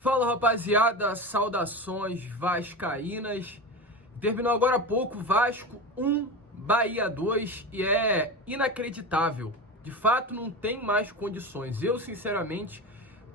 Fala, rapaziada, saudações vascaínas. Terminou agora há pouco Vasco 1, Bahia 2 e é inacreditável. De fato, não tem mais condições. Eu, sinceramente,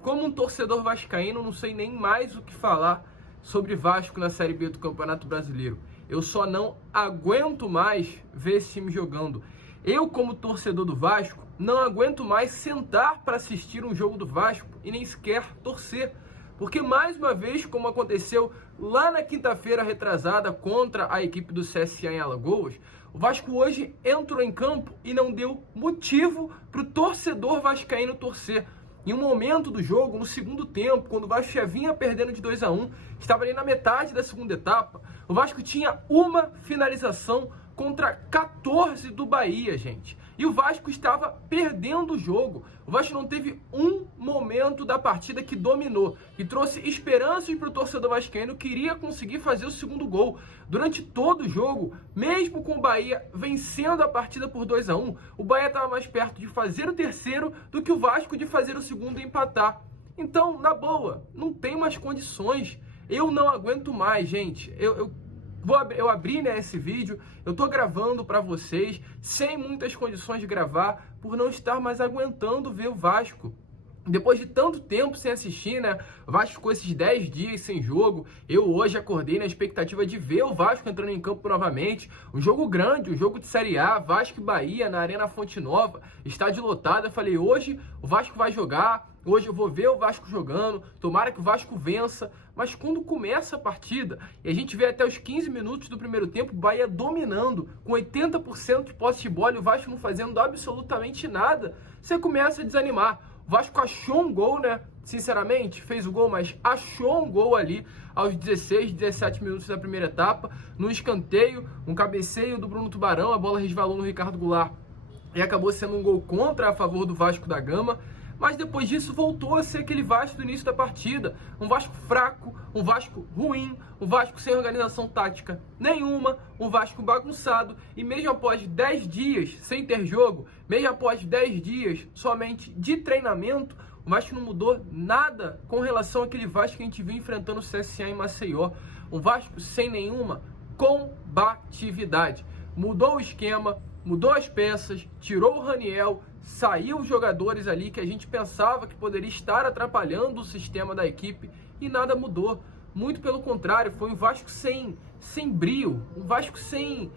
como um torcedor vascaíno, não sei nem mais o que falar sobre Vasco na Série B do Campeonato Brasileiro. Eu só não aguento mais ver esse time jogando. Eu, como torcedor do Vasco, não aguento mais sentar para assistir um jogo do Vasco e nem sequer torcer. Porque mais uma vez, como aconteceu lá na quinta-feira retrasada contra a equipe do CSA em Alagoas, o Vasco hoje entrou em campo e não deu motivo para o torcedor vascaíno torcer. Em um momento do jogo, no segundo tempo, quando o Vasco já vinha perdendo de 2-1, estava ali na metade da segunda etapa, o Vasco tinha uma finalização contra 14 do Bahia, gente. E o Vasco estava perdendo o jogo. O Vasco não teve um momento da partida que dominou, que trouxe esperanças para o torcedor vascaíno, que iria conseguir fazer o segundo gol. Durante todo o jogo, mesmo com o Bahia vencendo a partida por 2-1, o Bahia estava mais perto de fazer o terceiro do que o Vasco de fazer o segundo e empatar. Então, na boa, não tem mais condições. Eu não aguento mais, gente. Eu abri, né, esse vídeo, eu tô gravando para vocês, sem muitas condições de gravar, por não estar mais aguentando ver o Vasco. Depois de tanto tempo sem assistir, né, o Vasco ficou esses 10 dias sem jogo, eu hoje acordei na expectativa de ver o Vasco entrando em campo novamente, um jogo grande, um jogo de Série A, Vasco e Bahia, na Arena Fonte Nova, estádio lotado. Eu falei, hoje o Vasco vai jogar, hoje eu vou ver o Vasco jogando, tomara que o Vasco vença. Mas quando começa a partida, e a gente vê até os 15 minutos do primeiro tempo, o Bahia dominando, com 80% de posse de bola e o Vasco não fazendo absolutamente nada, você começa a desanimar. O Vasco achou um gol, né? Sinceramente, fez o gol, mas achou um gol ali aos 16, 17 minutos da primeira etapa, no escanteio, um cabeceio do Bruno Tubarão, a bola resvalou no Ricardo Goulart e acabou sendo um gol contra a favor do Vasco da Gama. Mas depois disso voltou a ser aquele Vasco do início da partida, um Vasco fraco, um Vasco ruim, um Vasco sem organização tática nenhuma, um Vasco bagunçado. E mesmo após 10 dias sem ter jogo, mesmo após 10 dias somente de treinamento, o Vasco não mudou nada com relação àquele Vasco que a gente viu enfrentando o CSA em Maceió. Um Vasco sem nenhuma combatividade. Mudou o esquema, mudou as peças, tirou o Raniel, saiu os jogadores ali que a gente pensava que poderia estar atrapalhando o sistema da equipe e nada mudou. Muito pelo contrário, foi um Vasco sem brio, um Vasco sem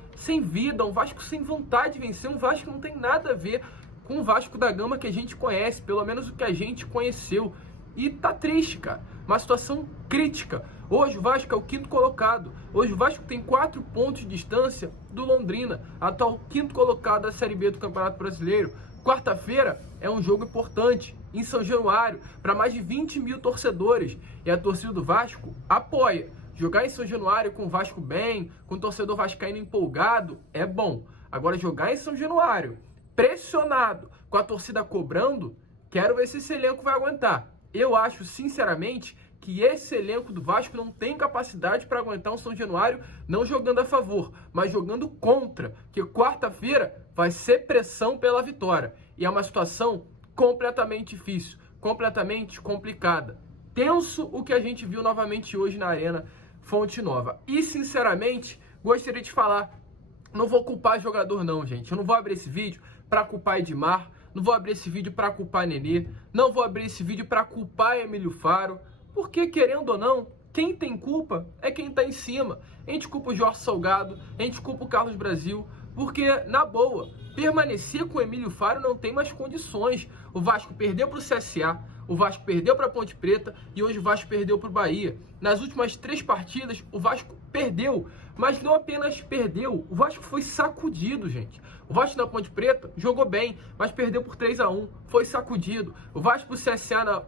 vida, um Vasco sem vontade de vencer, um Vasco que não tem nada a ver com o Vasco da Gama que a gente conhece, pelo menos o que a gente conheceu. E tá triste, cara. Uma situação crítica. Hoje o Vasco é o quinto colocado. Hoje o Vasco tem 4 pontos de distância do Londrina, atual quinto colocado da Série B do Campeonato Brasileiro. Quarta-feira é um jogo importante, em São Januário, para mais de 20 mil torcedores. E a torcida do Vasco apoia. Jogar em São Januário com o Vasco bem, com o torcedor vascaíno empolgado, é bom. Agora jogar em São Januário, pressionado, com a torcida cobrando, quero ver se esse elenco vai aguentar. Eu acho, sinceramente, que esse elenco do Vasco não tem capacidade para aguentar um São Januário não jogando a favor, mas jogando contra, que quarta-feira vai ser pressão pela vitória. E é uma situação completamente difícil, completamente complicada. Tenso o que a gente viu novamente hoje na Arena Fonte Nova. E, sinceramente, gostaria de falar, não vou culpar jogador não, gente. Eu não vou abrir esse vídeo para culpar Edmar, não vou abrir esse vídeo para culpar Nenê, não vou abrir esse vídeo para culpar Emílio Faro, porque, querendo ou não, quem tem culpa é quem está em cima. A gente culpa o Jorge Salgado, a gente culpa o Carlos Brasil, porque, na boa, permanecer com o Emílio Faro não tem mais condições. O Vasco perdeu para o CSA, o Vasco perdeu para a Ponte Preta e hoje o Vasco perdeu para o Bahia. Nas últimas 3 partidas, o Vasco perdeu, mas não apenas perdeu, o Vasco foi sacudido, gente. O Vasco na Ponte Preta jogou bem, mas perdeu por 3-1, foi sacudido. O Vasco pro CSA na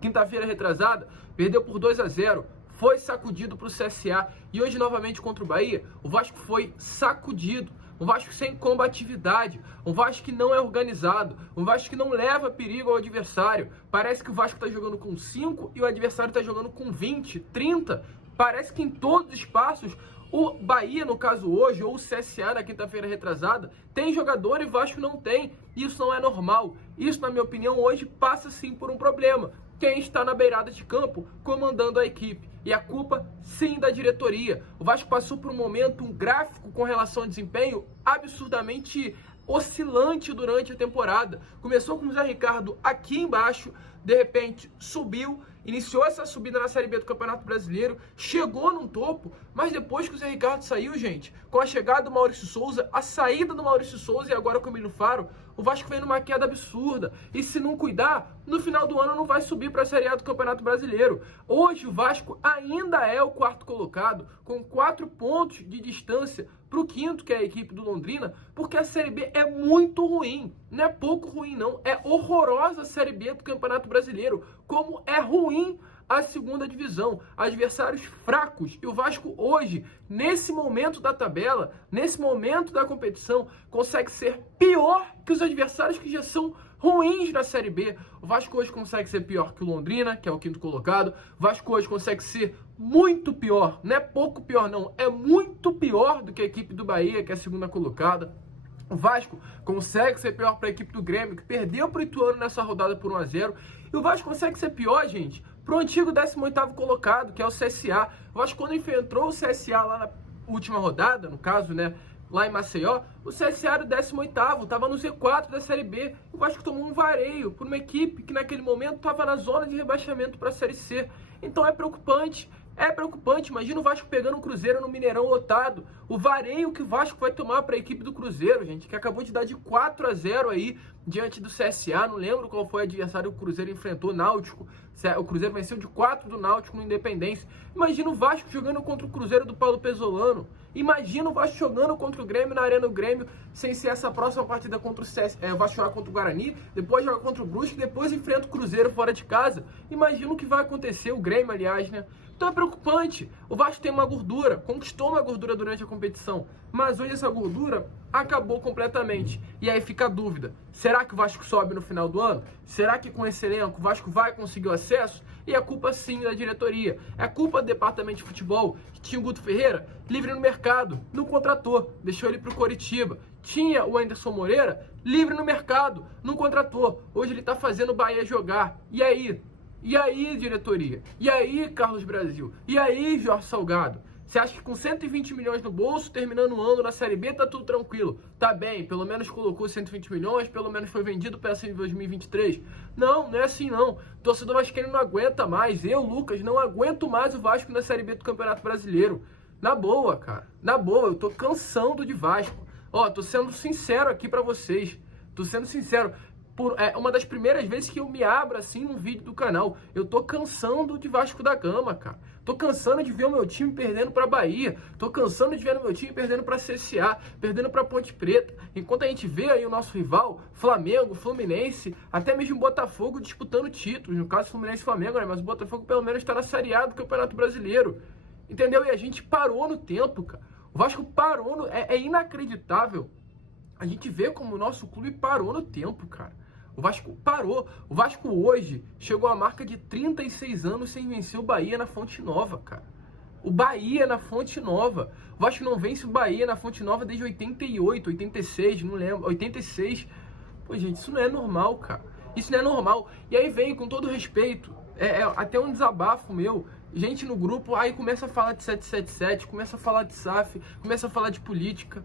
quinta-feira retrasada perdeu por 2-0, foi sacudido para o CSA. E hoje novamente contra o Bahia, o Vasco foi sacudido. Um Vasco sem combatividade, um Vasco que não é organizado, um Vasco que não leva perigo ao adversário. Parece que o Vasco está jogando com 5 e o adversário está jogando com 20, 30. Parece que em todos os espaços, o Bahia, no caso hoje, ou o CSA na quinta-feira retrasada, tem jogador e o Vasco não tem. Isso não é normal. Isso, na minha opinião, hoje passa sim por um problema, quem está na beirada de campo comandando a equipe. E a culpa, sim, da diretoria. O Vasco passou por um momento, um gráfico com relação ao desempenho absurdamente oscilante durante a temporada. Começou com o Zé Ricardo aqui embaixo, de repente subiu, iniciou essa subida na Série B do Campeonato Brasileiro, chegou num topo, mas depois que o Zé Ricardo saiu, gente, com a chegada do Maurício Souza, a saída do Maurício Souza e agora com o Emílio Faro, o Vasco vem numa queda absurda. E se não cuidar, no final do ano não vai subir para a Série A do Campeonato Brasileiro. Hoje o Vasco ainda é o quarto colocado, com 4 pontos de distância para o quinto, que é a equipe do Londrina, porque a Série B é muito ruim. Não é pouco ruim, não. É horrorosa a Série B do Campeonato Brasileiro. Como é ruim a segunda divisão. Adversários fracos. E o Vasco hoje, nesse momento da tabela, nesse momento da competição, consegue ser pior que os adversários que já são ruins na Série B. O Vasco hoje consegue ser pior que o Londrina, que é o quinto colocado. O Vasco hoje consegue ser muito pior. Não é pouco pior, não. É muito pior do que a equipe do Bahia, que é a segunda colocada. O Vasco consegue ser pior para a equipe do Grêmio, que perdeu para o Ituano nessa rodada por 1-0. E o Vasco consegue ser pior, gente, para o antigo 18º colocado, que é o CSA. O Vasco, quando enfrentou o CSA lá na última rodada, no caso, né, lá em Maceió, o CSA era o 18º, estava no Z4 da Série B. O Vasco tomou um vareio por uma equipe que naquele momento estava na zona de rebaixamento para a Série C. Então é preocupante. É preocupante, imagina o Vasco pegando o Cruzeiro no Mineirão lotado. O vareio que o Vasco vai tomar para a equipe do Cruzeiro, gente, que acabou de dar de 4-0 aí diante do CSA. Não lembro qual foi o adversário que o Cruzeiro enfrentou, Náutico. O Cruzeiro venceu de 4 do Náutico no Independência. Imagina o Vasco jogando contra o Cruzeiro do Paulo Pesolano. Imagina o Vasco jogando contra o Grêmio na Arena do Grêmio, sem ser essa próxima partida contra o CSA. O Vasco jogar contra o Guarani, depois joga contra o Brusque, depois enfrenta o Cruzeiro fora de casa. Imagina o que vai acontecer, o Grêmio, aliás, né? Então é preocupante. O Vasco tem uma gordura, conquistou uma gordura durante a competição, mas hoje essa gordura acabou completamente. E aí fica a dúvida, será que o Vasco sobe no final do ano? Será que com esse elenco o Vasco vai conseguir o acesso? E a culpa sim da diretoria. É culpa do departamento de futebol, que tinha o Guto Ferreira livre no mercado, não contratou, deixou ele pro Coritiba. Tinha o Anderson Moreira livre no mercado, não contratou. Hoje ele tá fazendo o Bahia jogar. E aí? E aí, diretoria? E aí, Carlos Brasil? E aí, Jorge Salgado? Você acha que com 120 milhões no bolso, terminando o ano na Série B, tá tudo tranquilo? Tá bem, pelo menos colocou 120 milhões, pelo menos foi vendido peça em 2023. Não, não é assim não. O torcedor vascaíno não aguenta mais. Eu, Lucas, não aguento mais o Vasco na Série B do Campeonato Brasileiro. Na boa, cara. Na boa, eu tô cansando de Vasco. Ó, tô sendo sincero aqui pra vocês. Tô sendo sincero. É uma das primeiras vezes que eu me abro assim num vídeo do canal. Eu tô cansando de Vasco da Gama, cara. Tô cansando de ver o meu time perdendo pra Bahia. Tô cansando de ver o meu time perdendo pra CSA, perdendo pra Ponte Preta. Enquanto a gente vê aí o nosso rival, Flamengo, Fluminense, até mesmo Botafogo disputando títulos. No caso, Fluminense e Flamengo, né? Mas o Botafogo pelo menos tá na Série A do Campeonato Brasileiro. Entendeu? E a gente parou no tempo, cara. O Vasco parou no... É inacreditável. A gente vê como o nosso clube parou no tempo, cara. O Vasco parou. O Vasco hoje chegou à marca de 36 anos sem vencer o Bahia na Fonte Nova, cara. O Bahia na Fonte Nova. O Vasco não vence o Bahia na Fonte Nova desde 88, 86, não lembro, 86. Pô, gente, isso não é normal, cara. Isso não é normal. E aí vem, com todo respeito, até um desabafo meu, gente no grupo, aí começa a falar de 777, começa a falar de SAF, começa a falar de política.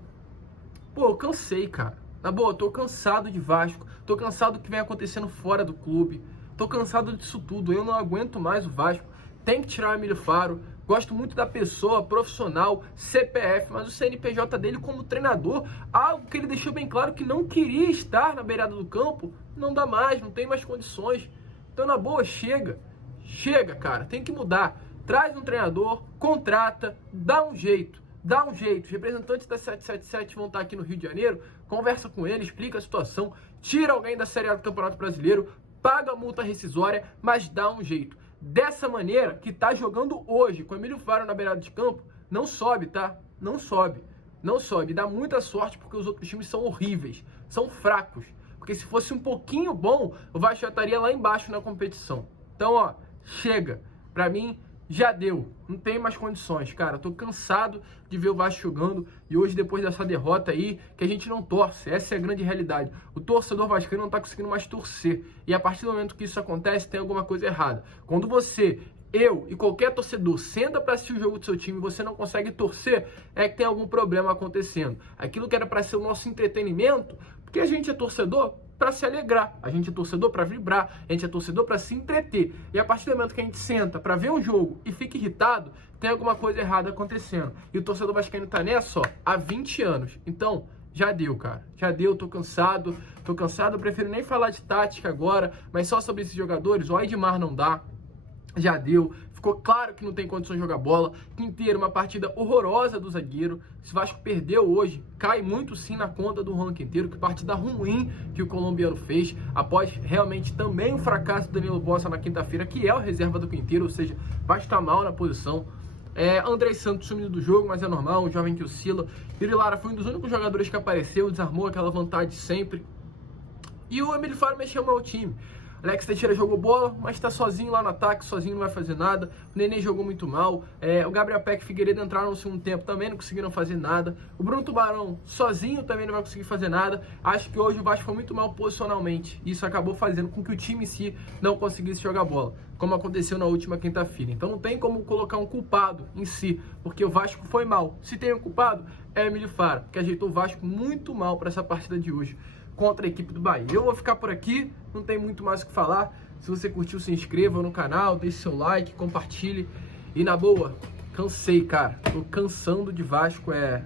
Pô, eu cansei, cara. Na boa, tô cansado de Vasco. Tô cansado do que vem acontecendo fora do clube. Tô cansado disso tudo. Eu não aguento mais o Vasco. Tem que tirar o Emílio Faro. Gosto muito da pessoa, profissional, CPF, mas o CNPJ dele como treinador, algo que ele deixou bem claro que não queria estar na beirada do campo, não dá mais, não tem mais condições. Então, na boa, chega. Chega, cara. Tem que mudar. Traz um treinador, contrata, dá um jeito. Dá um jeito. Os representantes da 777 vão estar aqui no Rio de Janeiro, conversa com ele, explica a situação, tira alguém da Série A do Campeonato Brasileiro, paga a multa rescisória, mas dá um jeito. Dessa maneira que tá jogando hoje, com o Emílio Faro na beirada de campo, não sobe, tá? Não sobe. Não sobe. Dá muita sorte porque os outros times são horríveis, são fracos. Porque se fosse um pouquinho bom, o Vasco já estaria lá embaixo na competição. Então, ó, chega. Pra mim, já deu, não tem mais condições, cara. Tô cansado de ver o Vasco jogando e hoje, depois dessa derrota aí, que a gente não torce, essa é a grande realidade. O torcedor vascaíno não tá conseguindo mais torcer e a partir do momento que isso acontece, tem alguma coisa errada. Quando você, eu e qualquer torcedor senta para assistir o jogo do seu time e você não consegue torcer, é que tem algum problema acontecendo. Aquilo que era para ser o nosso entretenimento, porque a gente é torcedor para se alegrar, a gente é torcedor para vibrar, a gente é torcedor para se entreter. E a partir do momento que a gente senta para ver um jogo e fica irritado, tem alguma coisa errada acontecendo. E o torcedor vascaíno tá nessa, ó, há 20 anos. Então, já deu, cara. Já deu, tô cansado, eu prefiro nem falar de tática agora, mas só sobre esses jogadores, o Aidemar não dá. Já deu, ficou claro que não tem condições de jogar bola. Quinteiro, uma partida horrorosa do zagueiro. Se o Vasco perdeu hoje, cai muito sim na conta do Juan Quinteiro. Que partida ruim que o colombiano fez, após realmente também o fracasso do Danilo Bossa na quinta-feira, que é o reserva do Quinteiro, ou seja, vai estar mal na posição. André Santos sumindo do jogo, mas é normal, um jovem que oscila. Yuri Lara foi um dos únicos jogadores que apareceu, desarmou aquela vantagem sempre. E o Emílio Faro mexeu mal o time. Alex Teixeira jogou bola, mas tá sozinho lá no ataque, sozinho não vai fazer nada. O Nenê jogou muito mal. O Gabriel Peck e Figueiredo entraram no segundo tempo, também não conseguiram fazer nada. O Bruno Tubarão sozinho também não vai conseguir fazer nada. Acho que hoje o Vasco foi muito mal posicionalmente. Isso acabou fazendo com que o time em si não conseguisse jogar bola, como aconteceu na última quinta-feira. Então não tem como colocar um culpado em si, porque o Vasco foi mal. Se tem um culpado, é o Emílio Faro, que ajeitou o Vasco muito mal para essa partida de hoje contra a equipe do Bahia. Eu vou ficar por aqui, não tem muito mais o que falar. Se você curtiu, se inscreva no canal, deixe seu like, compartilhe. E na boa, cansei, cara. Tô cansando de Vasco, é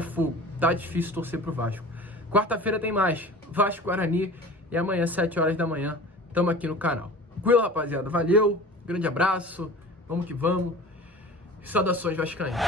fogo. Tá difícil torcer pro Vasco. Quarta-feira tem mais, Vasco Guarani. E amanhã, 7 horas da manhã, tamo aqui no canal. Tranquilo, rapaziada? Valeu, grande abraço, vamos que vamos. Saudações vascaínas.